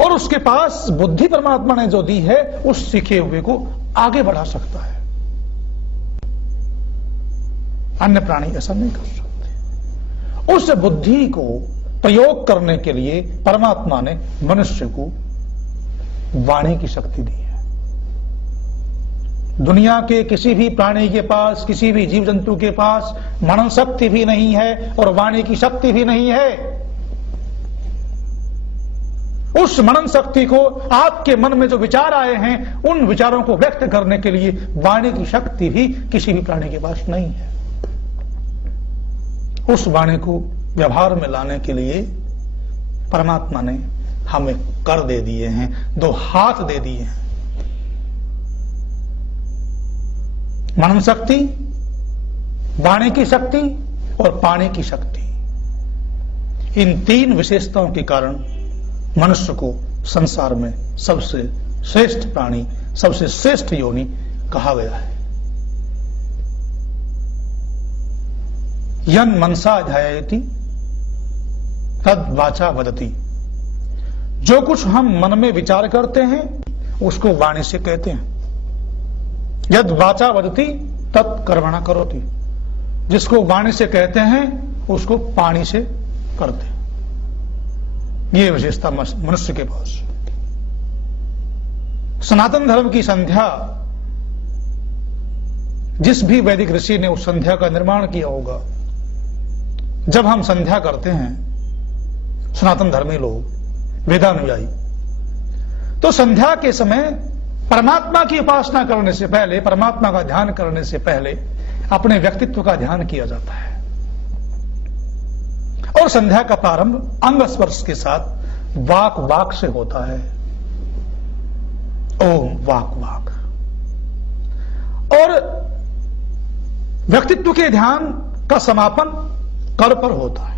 और उसके पास बुद्धि परमात्मा ने जो दी है उस सीखे हुए को आगे बढ़ा सकता है। अन्य प्राणी ऐसा नहीं कर सकते। उस बुद्धि को प्रयोग करने के लिए परमात्मा ने मनुष्य को वाणी की शक्ति दी है। दुनिया के किसी भी प्राणी के पास, किसी भी जीव जंतु के पास मनन शक्ति भी नहीं है और वाणी की शक्ति भी नहीं है। उस मनन शक्ति को, आपके मन में जो विचार आए हैं उन विचारों को व्यक्त करने के लिए वाणी की शक्ति भी किसी भी प्राणी के पास नहीं है। उस वाणी को व्यवहार में लाने के लिए परमात्मा ने हमें कर दे दिए हैं, दो हाथ दे दिए हैं। मनन शक्ति, वाणी की शक्ति और पानी की शक्ति। इन तीन विशेषताओं के कारण मनुष्य को संसार में सबसे श्रेष्ठ प्राणी, सबसे श्रेष्ठ योनि कहा गया है। यन मनसा ध्यायति तद वाचा वदति। जो कुछ हम मन में विचार करते हैं उसको वाणी से कहते हैं। यद वाचा वदति तत् कर्मणा करोति। जिसको वाणी से कहते हैं उसको पानी से करते हैं। ये विशेषता मनुष्य के पास। सनातन धर्म की संध्या, जिस भी वैदिक ऋषि ने उस संध्या का निर्माण किया होगा, जब हम संध्या करते हैं सनातन धर्मी लोग, वेदानुयायी, तो संध्या के समय परमात्मा की उपासना करने से पहले, परमात्मा का ध्यान करने से पहले अपने व्यक्तित्व का ध्यान किया जाता है। और संध्या का प्रारंभ अंग स्पर्श के साथ वाक वाक से होता है। ओम वाक वाक। और व्यक्तित्व के ध्यान का समापन कर पर होता है।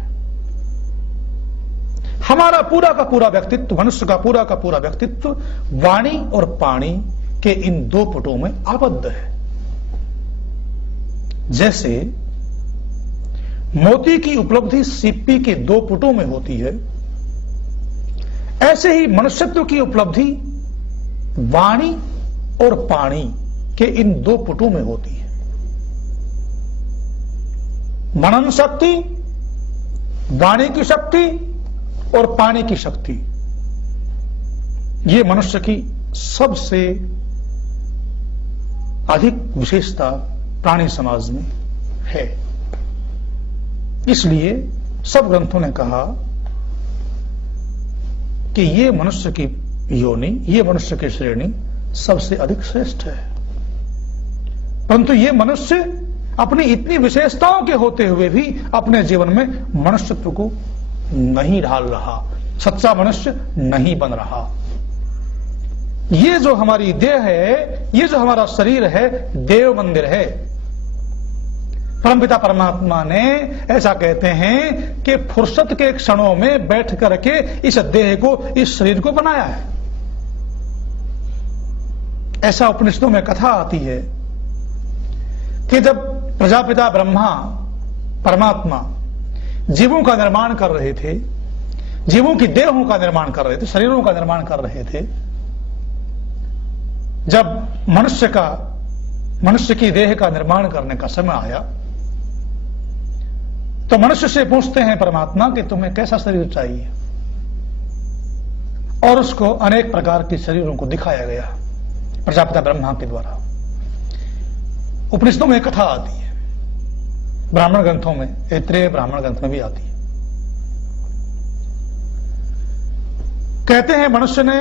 हमारा पूरा का पूरा व्यक्तित्व, मनुष्य का पूरा व्यक्तित्व वाणी और पानी के इन दो पुटों में आबद्ध है। जैसे मोती की उपलब्धि सीपी के दो पुटों में होती है, ऐसे ही मनुष्यत्व की उपलब्धि वाणी और पानी के इन दो पुटों में होती है। मनन शक्ति, वाणी की शक्ति और पानी की शक्ति, ये मनुष्य की सबसे अधिक विशेषता प्राणी समाज में है। इसलिए सब ग्रंथों ने कहा कि ये मनुष्य की योनि, ये मनुष्य की श्रेणी सबसे अधिक श्रेष्ठ है। परंतु ये मनुष्य अपनी इतनी विशेषताओं के होते हुए भी अपने जीवन में मनुष्यत्व को नहीं ढाल रहा, सच्चा मनुष्य नहीं बन रहा। ये जो हमारी देह है, ये जो हमारा शरीर है, देव मंदिर है। परमपिता परमात्मा ने ऐसा कहते हैं कि फुर्सत के क्षणों में बैठ करके इस देह को, इस शरीर को बनाया है। ऐसा उपनिषदों में कथा आती है कि जब प्रजापिता ब्रह्मा परमात्मा जीवों का निर्माण कर रहे थे, जीवों की देहों का निर्माण कर रहे थे, शरीरों का निर्माण कर रहे थे, जब मनुष्य की देह का निर्माण करने का समय आया तो मनुष्य से पूछते हैं परमात्मा कि तुम्हें कैसा शरीर चाहिए, और उसको अनेक प्रकार के शरीरों को दिखाया गया प्रजापिता ब्रह्मा के द्वारा। उपनिषदों में कथा आती है, ब्राह्मण ग्रंथों में, ऐत्रेय ब्राह्मण ग्रंथ में भी आती है। कहते हैं मनुष्य ने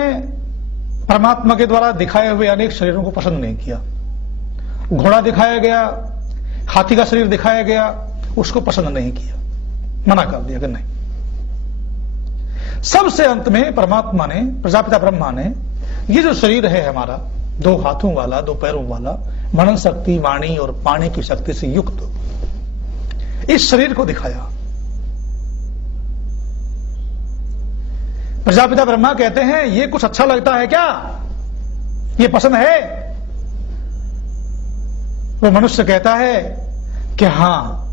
परमात्मा के द्वारा दिखाए हुए अनेक शरीरों को पसंद नहीं किया। घोड़ा दिखाया गया, हाथी का शरीर दिखाया गया, उसको पसंद नहीं किया, मना कर दिया कि नहीं। सबसे अंत में परमात्मा ने, प्रजापिता ब्रह्मा ने, ये जो शरीर है हमारा, दो हाथों वाला, दो पैरों वाला, मनन शक्ति, वाणी और पानी की शक्ति से युक्त इस शरीर को दिखाया। प्रजापिता ब्रह्मा कहते हैं ये कुछ अच्छा लगता है क्या, ये पसंद है? वो मनुष्य कहता है कि हां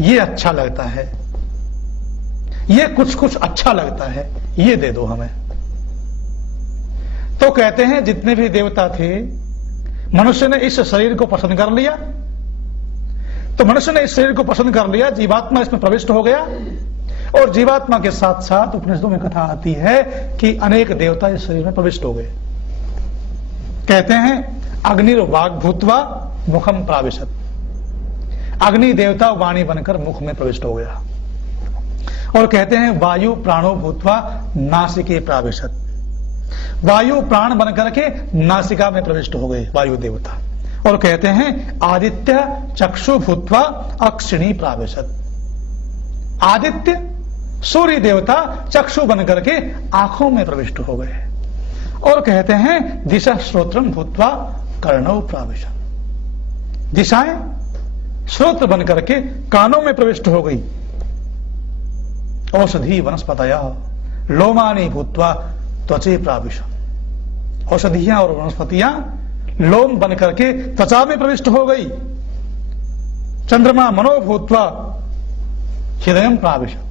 ये अच्छा लगता है, ये कुछ कुछ अच्छा लगता है, ये दे दो हमें। तो कहते हैं जितने भी देवता थे, मनुष्य ने इस शरीर को पसंद कर लिया, तो मनुष्य ने इस शरीर को पसंद कर लिया, जीवात्मा इसमें प्रविष्ट हो गया, और जीवात्मा के साथ साथ उपनिषदों में कथा आती है कि अनेक देवता इस शरीर में प्रविष्ट हो गए। कहते हैं अग्निर्वाग भूत्वा मुखम प्राविशत, अग्नि देवता वाणी बनकर मुख में प्रविष्ट हो गया। और कहते हैं वायु प्राणो भूत्वा नासिके प्राविशत, वायु प्राण बनकर के नासिका में प्रविष्ट हो गए वायु देवता। और कहते हैं आदित्य चक्षु भूत्वा अक्षिणी प्राविशत, आदित्य सूर्य देवता चक्षु बनकर के आंखों में प्रविष्ट हो गए। और कहते हैं दिशा श्रोत्रम भूत्वा कर्णौ प्राविशत, दिशाएं श्रोत्र बनकर के कानों में प्रविष्ट हो गई। औषधि वनस्पतया लोमानी भूत्वा त्वचे प्राविशत, औषधियां और वनस्पतियां लोम बनकर के त्वचा में प्रविष्ट हो गई। चंद्रमा मनो भूत्वा हृदय प्राविशत,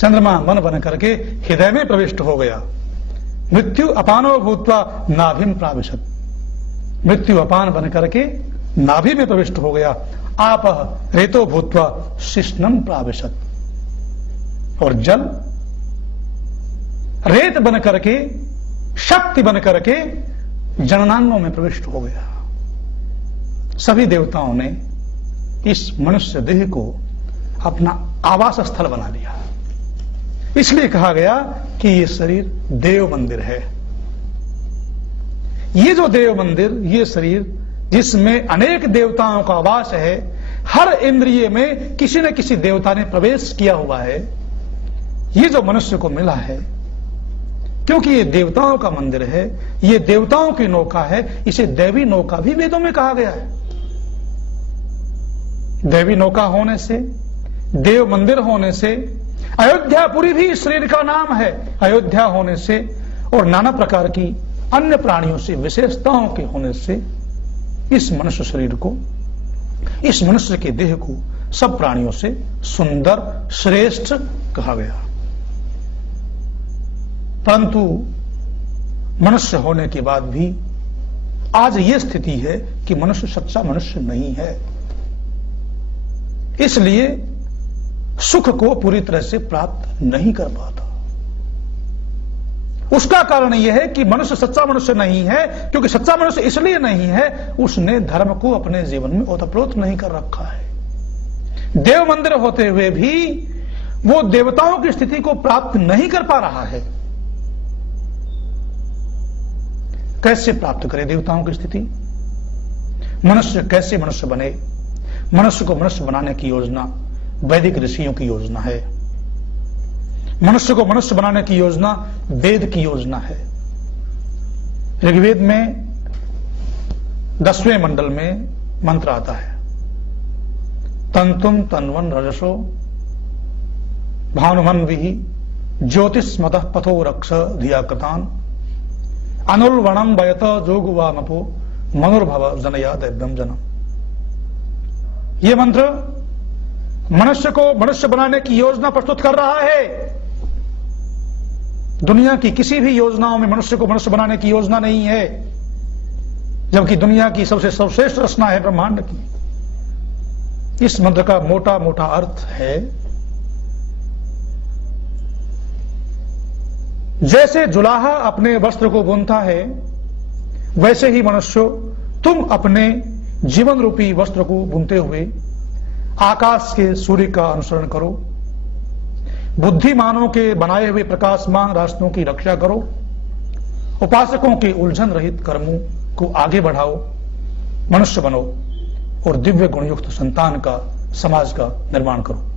चंद्रमा मन बन करके हृदय में प्रविष्ट हो गया। मृत्यु अपानो भूत्वा नाभिम प्राविशत, मृत्यु अपान बन करके नाभि में प्रविष्ट हो गया। आप रेतो भूत्वा शिष्णम प्राविशत, और जल रेत बन करके शक्ति बन करके जननांगों में प्रविष्ट हो गया। सभी देवताओं ने इस मनुष्य देह को अपना आवास स्थल बना लिया। इसलिए कहा गया कि ये शरीर देव मंदिर है। ये जो देव मंदिर, ये शरीर जिसमें अनेक देवताओं का वास है, हर इंद्रिय में किसी न किसी देवता ने प्रवेश किया हुआ है, ये जो मनुष्य को मिला है, क्योंकि ये देवताओं का मंदिर है, ये देवताओं की नौका है, इसे देवी नौका भी वेदों में कहा गया है। देवी नौका होने से, देव मंदिर होने से, अयोध्यापुरी भी इस शरीर का नाम है। अयोध्या होने से और नाना प्रकार की अन्य प्राणियों से विशेषताओं के होने से इस मनुष्य शरीर को, इस मनुष्य के देह को सब प्राणियों से सुंदर श्रेष्ठ कहा गया। परंतु मनुष्य होने के बाद भी आज यह स्थिति है कि मनुष्य सच्चा मनुष्य नहीं है। इसलिए सुख को पूरी तरह से प्राप्त नहीं कर पाता। उसका कारण यह है कि मनुष्य सच्चा मनुष्य नहीं है, क्योंकि सच्चा मनुष्य इसलिए नहीं है, उसने धर्म को अपने जीवन में ओतप्रोत नहीं कर रखा है। देव मंदिर होते हुए भी वो देवताओं की स्थिति को प्राप्त नहीं कर पा रहा है। कैसे प्राप्त करे देवताओं की स्थिति? मनुष्य कैसे मनुष्य बने? मनुष्य को मनुष्य बनाने की योजना वैदिक ऋषियों की योजना है। मनुष्य को मनुष्य बनाने की योजना वेद की योजना है। ऋग्वेद में 10वें मंडल में मंत्र आता है, तंतुम तन्वन रजसो भानुमन विहि ज्योतिष्मतः पथो रक्ष धिया कृतान अनुर्वणम वयत जोगुवामपो मनुर्भव जनया दैव्यम जनम। यह मंत्र मनुष्य को मनुष्य बनाने की योजना प्रस्तुत कर रहा है। दुनिया की किसी भी योजनाओं में मनुष्य को मनुष्य बनाने की योजना नहीं है, जबकि दुनिया की सबसे सर्वश्रेष्ठ रचना है ब्रह्मांड की। इस मंत्र का मोटा मोटा अर्थ है, जैसे जुलाहा अपने वस्त्र को बुनता है, वैसे ही मनुष्य तुम अपने जीवन रूपी वस्त्र को बुनते हुए आकाश के सूर्य का अनुसरण करो, बुद्धिमानों के बनाए हुए प्रकाशमान रास्तों की रक्षा करो, उपासकों के उलझन रहित कर्मों को आगे बढ़ाओ, मनुष्य बनो और दिव्य गुणयुक्त संतान का, समाज का निर्माण करो।